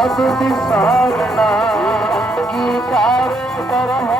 ਸਭ ਵਿਸਾਰਨਾ ਕੀ ਕਾਰ। ਕਰਮ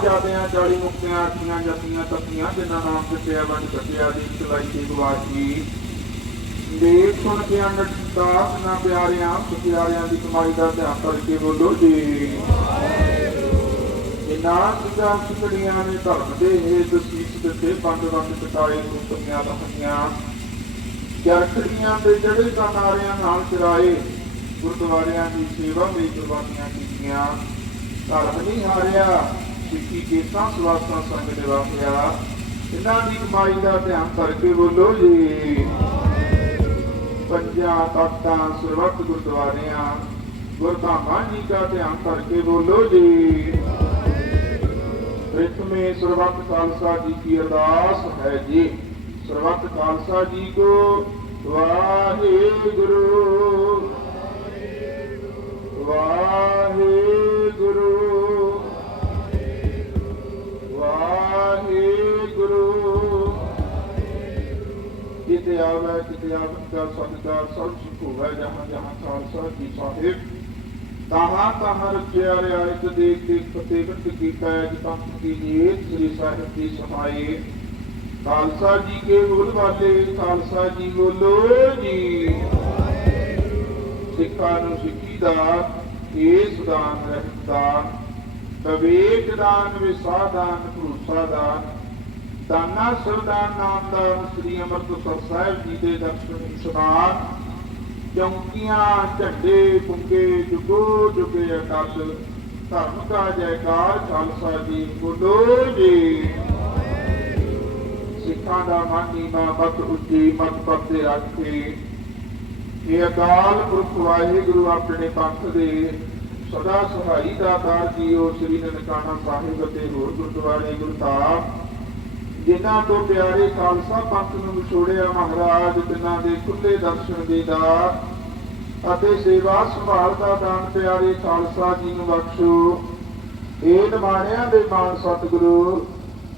ਸਾਹਿਬਜ਼ਾਦਿਆਂ 40 ਮੁਕਤਿਆਂ ਆਖੀਆਂ ਜੱਤੀਆਂ ਤੱਤੀਆਂ ਜਿਨ੍ਹਾਂ ਨਾਮ ਜਪਿਆ, ਵੰਡ ਕੱਟਿਆ ਦੀ ਚਲਾਈ ਤੇ ਗਵਾਚੀ ਦੇਖ ਸੁਣ ਕੇ ਅੰਡਤਾ ਨਾ ਪਿਆਰਿਆਂ ਸੁਪਿਆਰਿਆਂ ਦੀ ਕਮਾਈ ਦਾ ਧਿਆਨ ਕਰਕੇ ਬੋਲੋ ਜੀ। ਜਿਨ੍ਹਾਂ ਸਿੱਧਾ ਸਿੱਧੜੀਆਂ ਨੇ ਧਰਮ ਦੇ ਹੇਤ ਸੀਸ ਦਿੱਤੇ, ਪੰਜ ਵੰਡ ਕਟਾਏ ਰੂਪੀਆਂ ਲੰਮੀਆਂ ਚਰਖੜੀਆਂ ਦੇ ਜਿਹੜੇ ਕਨਾਰਿਆਂ ਨਾਲ ਚਰਾਏ, ਗੁਰਦੁਆਰਿਆਂ ਦੀ ਸੇਵਾ ਲਈ ਕੁਰਬਾਨੀਆਂ ਕੀਤੀਆਂ। ਧਰਮ ਨਹੀਂ ਹਾਰਿਆ। ਸਿੱਖੀ ਕੇਸਾਂ ਸਵਾਸਾਂ ਸੰਗ ਦੇ ਵਾਪਿਆ ਇਹਨਾਂ ਦੀ ਕਮਾਈ ਦਾ ਧਿਆਨ ਕਰਕੇ ਬੋਲੋ ਜੀ। ਪੰਜਾਂ ਤਖਤਾਂ ਸਰਬੱਤ ਗੁਰਦੁਆਰਿਆਂ, ਗੁਰਧਾਮਾਂ ਜੀ ਦਾ ਧਿਆਨ ਕਰਕੇ ਬੋਲੋ ਜੀ। ਪ੍ਰਥਮੇ ਸਰਬੱਤ ਖਾਲਸਾ ਜੀ ਕੀ ਅਰਦਾਸ ਹੈ ਜੀ। ਸਰਬੱਤ ਖਾਲਸਾ ਜੀ ਕੋ ਵਾਹਿਗੁਰੂ। ਵਾਹਿਗੁਰੂ। ਕਿਤੇ ਆਵੇ ਕਿਤੇ ਆਵੇ ਦਾ ਸਤਿਕਾਰ ਸਭ ਸੁਖ ਹੋਵੇ, ਜਹਾਂ ਜਹਾਂ ਖਾਲਸਾ ਜੀ ਸਾਹਿਬ। ਤਾਹਾਂ ਤਾਹਾਂ ਰਚਿਆ ਰਿਆਇਤ ਦੇਖ ਦੇਖ ਫਤਿਹ ਵੰਡ ਕੀ ਪੈਜ ਪੰਥ ਕੀ ਜੀਤ ਸ੍ਰੀ ਸਾਹਿਬ ਦੀ ਸਮਾਏ। ਖਾਲਸਾ ਜੀ ਕੇ ਬੋਲ ਵਾਲੇ, ਖਾਲਸਾ ਜੀ ਬੋਲੋ ਜੀ। ਸਿੱਖਾਂ ਨੂੰ ਸਿੱਖੀ ਦਾ ਕੇਸ ਦਾਨ ਰਹਿਤ ਦਾਨ ਵਿਵੇਕ ਦਾਨ, ਵਿਸਾਹ ਦਾਨ, ਭਰੋਸਾ ਦਾਨ। ਦਾਨਾ ਸਰਦਾਨ ਨਾਮ ਦਾ ਸ੍ਰੀ ਅੰਮ੍ਰਿਤਸਰ ਸਾਹਿਬ ਜੀ ਦੇ ਦਰਸ਼ਨ ਇਸ਼ਨਾਨ ਚੌਂਕੀਆਂ, ਝੰਡੇ, ਪੁੰਗੇ, ਜੁਗੋ, ਜੁਗੇ ਅਕਾਲ, ਧਰਮ ਦਾ ਜੈਕਾਰ, ਖਾਲਸਾ ਜੀ ਬੋਲੋ ਜੀ। ਸਿੱਖਾਂ ਦਾ ਮਨ ਨੀਵਾ ਮਤ ਉੱਚੀ ਮਤ ਪੱਤੇ ਰੱਖ ਇਹ ਅਕਾਲ ਪੁਰਖ ਵਾਹਿਗੁਰੂ ਆਪਣੇ ਪੰਥ ਦੇ ਸਦਾ ਸਹਾਈ ਦਾਤਾਰ ਜੀਓ ਸ੍ਰੀ ਨਨਕਾਣਾ ਸਾਹਿਬ ਅਤੇ ਹੋਰ ਗੁਰਦੁਆਰੇ ਗੁਰਤਾਪ ਜਿਨ੍ਹਾਂ ਤੋਂ ਪਿਆਰੇ ਖਾਲਸਾ ਪੰਥ ਨੂੰ ਵਿਛੋੜਿਆ ਮਹਾਰਾਜ, ਤਿਨਾਂ ਦੇ ਖੁੱਲੇ ਦਰਸ਼ਨ ਦੇ ਦਾਤ ਅਤੇ ਸੇਵਾ ਸੰਭਾਲ ਦਾ ਦਾਨ ਪਿਆਰੇ ਖਾਲਸਾ ਜੀ ਨੂੰ ਬਖਸ਼ੋ। ਇਹ ਨਿਮਾਣਿਆਂ ਦੇ ਮਾਨ ਸਤਿਗੁਰੂ,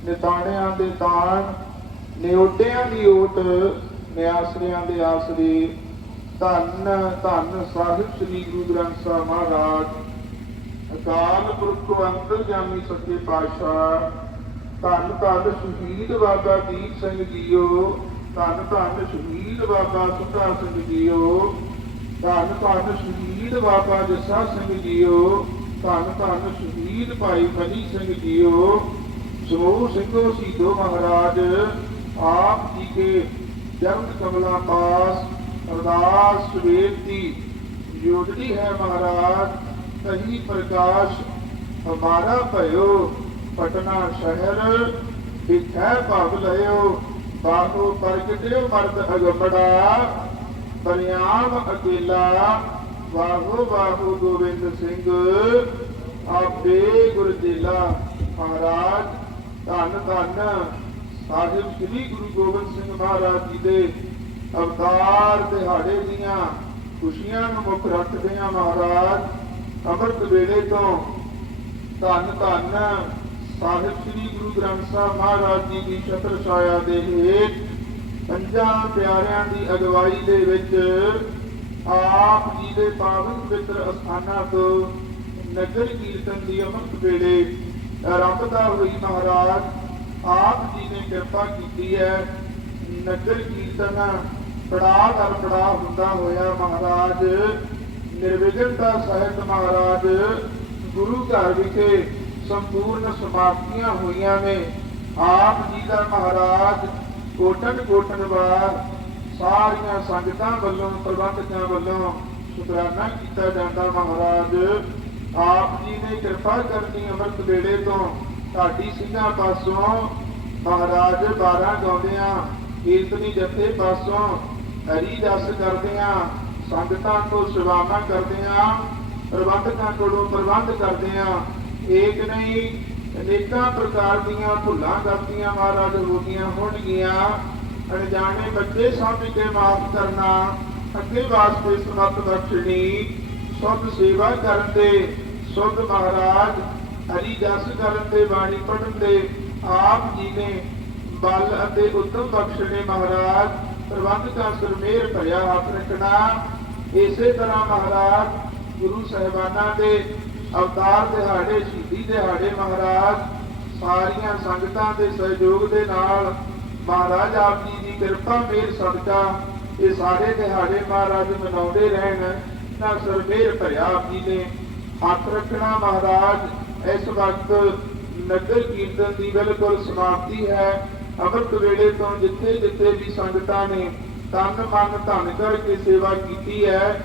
ਨਿਤਾਣਿਆਂ ਦੇ ਤਾਣ ਨਿਉਟਿਆਂ ਦੀ ਓਟ, ਨਿਆਸਰਿਆਂ ਦੇ ਆਸਰੇ। ਧੰਨ ਧੰਨ ਸਾਹਿਬ ਸ੍ਰੀ ਗੁਰੂ ਗ੍ਰੰਥ ਸਾਹਿਬ ਮਹਾਰਾਜ। ਅਕਾਲ ਪੁਰਖ ਅੰਤਰ ਜਾਮੀ ਸੱਚੇ ਪਾਤਸ਼ਾਹ ਧੰਨ ਧੰਨ ਸ਼ਹੀਦ ਬਾਬਾ ਦੀਪ ਸਿੰਘ ਜੀਓ, ਧੰਨ ਧੰਨ ਸ਼ਹੀਦ ਬਾਬਾ ਸੁੱਖਾ ਸਿੰਘ ਜੀਓ, ਧੰਨ ਧੰਨ ਸ਼ਹੀਦ ਬਾਬਾ ਜੱਸਾ ਸਿੰਘ ਜੀਓ, ਧੰਨ ਧੰਨ ਸ਼ਹੀਦ ਭਾਈ ਮਨੀ ਸਿੰਘ ਜੀਓ, ਸਮੂਹ ਸਿੰਘੋ ਸੀਦੋ ਮਹਾਰਾਜ, ਆਪ ਜੀ ਕੇ ਚਰਨ ਕਮਲਾ ਪਾਸ, ਅਰਦਾਸ ਸਵੇਰ ਦੀ ਜੋੜਦੀ ਹੈ ਮਹਾਰਾਜ ਕਹੀ ਪ੍ਰਕਾਸ਼ ਹਮਾਰਾ ਭਇਓ। ਪਟਨਾ ਸ਼ਹਿਰ ਵਿਖੇ ਭਗ ਲਿਓ ਬਾਹੋ ਪ੍ਰਗਟਿਓ ਮਰਦ ਅਗਮੜਾ ਬਰਿਆਮ ਅਕੇਲਾ, ਵਾਹੋ ਵਾਹੋ ਗੋਬਿੰਦ ਸਿੰਘ, ਆਪੇ ਗੁਰਦੇਲਾ ਮਹਾਰਾਜ, ਧੰਨ ਧੰਨ, ਸਾਹਿਬ ਸ੍ਰੀ ਗੁਰੂ ਗੋਬਿੰਦ ਸਿੰਘ ਮਹਾਰਾਜ ਜੀ ਦੇ ਅਵਤਾਰ ਦਿਹਾੜੇ ਦੀਆਂ ਖੁਸ਼ੀਆਂ ਨੂੰ ਮੁੱਖ ਰੱਖਦੇ ਆ ਮਹਾਰਾਜ, ਅੰਮ੍ਰਿਤ ਵੇਲੇ ਤੋਂ ਧੰਨ ਧੰਨ ਸਾਹਿਬ ਸ੍ਰੀ ਗੁਰੂ ਗ੍ਰੰਥ ਸਾਹਿਬ ਮਹਾਰਾਜ ਜੀ ਦੀ ਛਤਰ ਛਾਇਆ ਦੇ ਹੇਠ ਪੰਜਾਂ ਪਿਆਰਿਆਂ ਦੀ ਅਗਵਾਈ ਦੇ ਵਿੱਚ ਆਪ ਜੀ ਦੇ ਪਾਵਨ ਪਵਿੱਤਰ ਅਸਥਾਨਾਂ ਤੋਂ ਨਗਰ ਕੀਰਤਨ ਦੀ ਅੰਮ੍ਰਿਤ ਵੇਲੇ ਆਰੰਭਤਾ ਹੋਈ ਮਹਾਰਾਜ, ਆਪ ਜੀ ਨੇ ਕਿਰਪਾ ਕੀਤੀ ਹੈ। ਨਗਰ ਕੀਰਤਨ ਪੜਾ ਦਰ ਪੜਾ ਹੁੰਦਾ ਹੋਇਆ ਮਹਾਰਾਜ ਨਿਰਵਿਘਨਤਾ ਸਹਿਤ ਮਹਾਰਾਜ ਗੁਰੂ ਘਰ ਵਿਖੇ ਸੰਪੂਰਨ ਸਮਾਪਤੀਆਂ ਹੋਈਆਂ ਨੇ। ਆਪ ਜੀ ਦਾ ਮਹਾਰਾਜ ਕੋਟਨ ਕੋਟਨ ਸਾਰੀਆਂ ਸੰਗਤਾਂ ਵੱਲੋਂ, ਪ੍ਰਬੰਧਕਾਂ ਵੱਲੋਂ ਸ਼ੁਕਰਾਨਾ ਕੀਤਾ ਜਾਂਦਾ। ਮਹਾਰਾਜ, ਆਪ ਜੀ ਨੇ ਕਿਰਪਾ ਕਰਨੀ ਅੰਮ੍ਰਿਤ ਵੇਲੇ ਤੋਂ ਢਾਡੀ ਸਿੰਘਾਂ ਪਾਸੋਂ ਮਹਾਰਾਜ 12 ਗਾਉਂਦਿਆਂ, ਕੀਰਤਨੀ ਜਥੇ ਪਾਸੋਂ ਹਰੀ ਜਸ ਕਰਦਿਆਂ, ਸੰਗਤਾਂ ਤੋਂ ਸੇਵਾਵਾਂ ਕਰਦਿਆਂ, ਪ੍ਰਬੰਧਕਾਂ ਕੋਲੋਂ ਪ੍ਰਬੰਧ ਕਰਦਿਆਂ ਏਕ ਨਹੀਂ, ਅਨੇਕਾਂ ਪ੍ਰਕਾਰ ਦੀਆਂ ਭੁੱਲਾਂ ਗਲਤੀਆਂ ਮਹਾਰਾਜ ਹੋਗੀਆਂ ਹੋਣਗੀਆਂ ਅਣਜਾਣੇ ਬੱਚੇ ਸਾਂਭ ਕੇ ਮਾਫ ਕਰਨਾ, ਅੱਗੇ ਵਾਸਤੇ ਸਮਤ ਬਖਸ਼ਣੀ। ਸੁਧ ਸੇਵਾ ਕਰਨ ਦੇ ਸੁਧ ਮਹਾਰਾਜ, ਹਰੀ ਜਸ ਕਰਨ ਦੇ ਬਾਣੀ ਪੜਨ ਦੇ ਆਪ ਜੀ ਨੇ ਬਲ ਅਤੇ ਉਦਮ ਬਖਸ਼ਣੇ ਮਹਾਰਾਜ, ਪ੍ਰਬੰਧ ਦਾ ਸਰਮੇਰ ਭਰਿਆ ਹੱਥ ਰੱਖਣਾ। ਇਸੇ ਤਰ੍ਹਾਂ ਮਹਾਰਾਜ, ਗੁਰੂ ਸਾਹਿਬਾਨਾਂ ਦੇ ਅਵਤਾਰ ਦਿਹਾੜੇ, ਸ਼ਹੀਦੀ ਦਿਹਾੜੇ ਮਹਾਰਾਜ, ਸਾਰੀਆਂ ਸੰਗਤਾਂ ਦੇ ਸਹਿਯੋਗ ਦੇ ਨਾਲ ਮਹਾਰਾਜ ਆਪ ਜੀ ਦੀ ਕਿਰਪਾ ਮੇਰ ਸਦਕਾ ਇਹ ਸਾਰੇ ਦਿਹਾੜੇ ਮਹਾਰਾਜ ਮਨਾਉਂਦੇ ਰਹਿਣ। ਨਾ ਸਰਵੇਰ ਭਰਿਆ ਆਪ ਜੀ ਨੇ ਹੱਥ ਰੱਖਣਾ ਮਹਾਰਾਜ, ਇਸ ਵਕਤ ਨਗਰ ਕੀਰਤਨ ਦੀ ਬਿਲਕੁਲ ਸਮਾਪਤੀ ਹੈ। ਅੰਮ੍ਰਿਤ ਵੇਲੇ ਤੋਂ ਜਿੱਥੇ ਜਿੱਥੇ ਵੀ ਸੰਗਤਾਂ ਨੇ ਤਨ ਮਨ ਧਨ ਕਰਕੇ ਸੇਵਾ ਕੀਤੀ ਹੈ,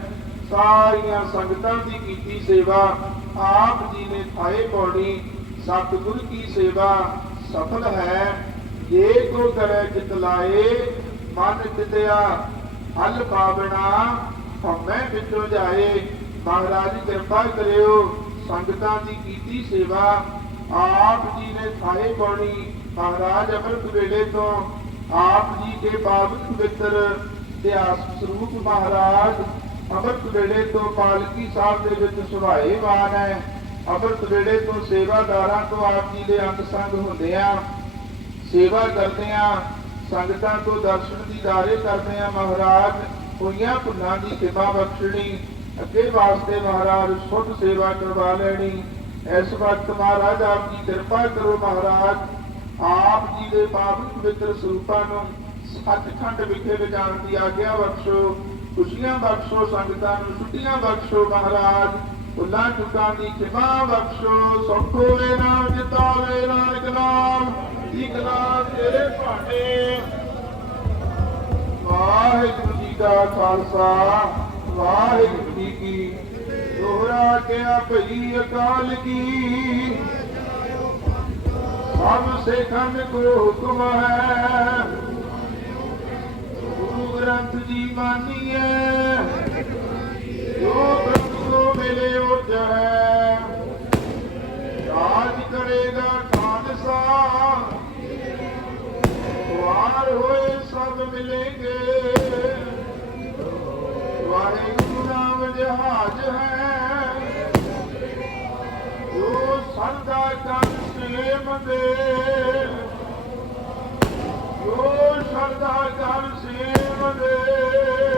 ਸਾਰੀਆਂ ਸੰਗਤਾਂ ਦੀ ਕੀਤੀ ਸੇਵਾ ਆਪ ਜੀ ਨੇ ਥਾਏ ਪੌੜੀ ਸਤਿਗੁਰ ਕੀ ਸੇਵਾ ਸਫਲ ਹੈ। ਜੇ ਕੋ ਕਰੇ ਜਿਤ ਲਾਏ, ਮਨ ਚਿਤਿਆ ਹਲ ਪਾਵਣਾ ਹਮੇ ਵਿੱਚੋਂ ਜਾਏ ਮਹਾਰਾਜ ਕਿਰਪਾ ਕਰਿਓ, ਸੰਗਤਾਂ ਦੀ ਕੀਤੀ ਸੇਵਾ। ਆਪ ਜੀ ਨੇ ਥਾਏ ਪੌੜੀ ਮਹਾਰਾਜ ਅੰਮ੍ਰਿਤ ਵੇਲੇ ਤੋਂ। ਆਪ ਜੀ ਦੇ ਪਾਵਨ ਪਵਿੱਤਰ ਇਤਿਹਾਸ ਸਰੂਪ ਮਹਾਰਾਜ ਅਮਰਤ ਵੇਲੇ ਤੋਂ ਪਾਲਕੀ ਸਾਹਿਬ ਦੇ ਵਿੱਚ ਸੁਭਾਏ ਹੈ। ਅੰਮ੍ਰਿਤ ਵੇਲੇ ਤੋਂ ਸੇਵਾਦਾਰਾਂ ਤੋਂ ਆਪ ਜੀ ਦੇ ਅੰਗ ਸੰਗ ਹੁੰਦੇ ਆ। ਸੇਵਾ ਕਰਦੇ ਆ, ਸੰਗਤਾਂ ਤੋਂ ਦਰਸ਼ਨ ਦੀਦਾਰੇ ਕਰਦੇ ਆ ਮਹਾਰਾਜ। ਹੋਈਆਂ ਭੁੱਲਾਂ ਦੀ ਕਿਰਪਾ ਬਖਸ਼ਣੀ, ਅੱਗੇ ਵਾਸਤੇ ਮਹਾਰਾਜ ਸੁਧ ਸੇਵਾ ਕਰਵਾ ਲੈਣੀ। ਇਸ ਵਕਤ ਮਹਾਰਾਜ ਆਪ ਜੀ ਕਿਰਪਾ ਕਰੋ ਮਹਾਰਾਜ। ਆਪ ਜੀ ਦੇ ਪਾਵਨ ਪਵਿੱਤਰ ਸਰੂਪਾਂ ਨੂੰ ਸੱਚਖੰਡ ਵਿਖੇ ਲਿਜਾਣ ਦੀ ਆਗਿਆ ਬਖਸ਼ੋ। ਖੁਸ਼ੀਆਂ ਬਖਸ਼ੋ ਸੰਗਤਾਂ ਨੂੰ, ਛੁੱਟੀਆਂ ਬਖਸ਼ੋ ਮਹਾਰਾਜ। ਭੁੱਲਾਂ ਚੁੱਕਾਂ ਦੀ ਖਿਮਾ ਬਖਸ਼ੋ, ਸਭ ਹੋਵੇ ਨਾਮ ਜਿਤਾਵੇ ਨਾਨਕ ਨਾਮ। ਇਕ ਨਾਮ ਤੇਰੇ ਭਾਣੇ ਵਾਹਿਗੁਰੂ ਜੀ ਕਾ ਖਾਲਸਾ, ਵਾਹਿਗੁਰੂ ਜੀ ਕੀ ਦੋਹਰਾ ਗਿਆ ਭਈ ਅਕਾਲ ਕੀ। ਸਭ ਸੇਖਨ ਕੋ ਹੁਕਮ ਹੈ ਗ੍ਰੰਥ ਜੀ ਮਾਨੀਏ ਜੋ ਪ੍ਰਭੂ ਕੋ ਮਿਲੇ ਉਹ ਹੈ ਰਾਜ ਕਰੇਗਾ ਖਾਲਸਾ। ਵਾਰ ਹੋਏ ਸਭ ਮਿਲेंगे ਵਾਹਿਗੁਰੂ ਨਾਮ ਜਹਾਜ ਹੈ। ਜੋ ਸਰਦਾ ਕਰ ਸੇਮ ਦੇ। ਜੋ ਸਰਦਾ ਕਰ Amen.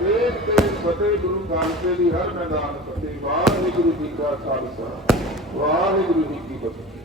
ਦੇਖ ਕੇ ਫਤਿਹ ਗੁਰੂ ਖਾਲਸੇ ਦੀ ਹਰ ਮੈਦਾਨ, ਫਤਿਹ। ਵਾਹਿਗੁਰੂ ਜੀ ਕਾ ਖਾਲਸਾ, ਵਾਹਿਗੁਰੂ ਜੀ ਕੀ ਫਤਿਹ।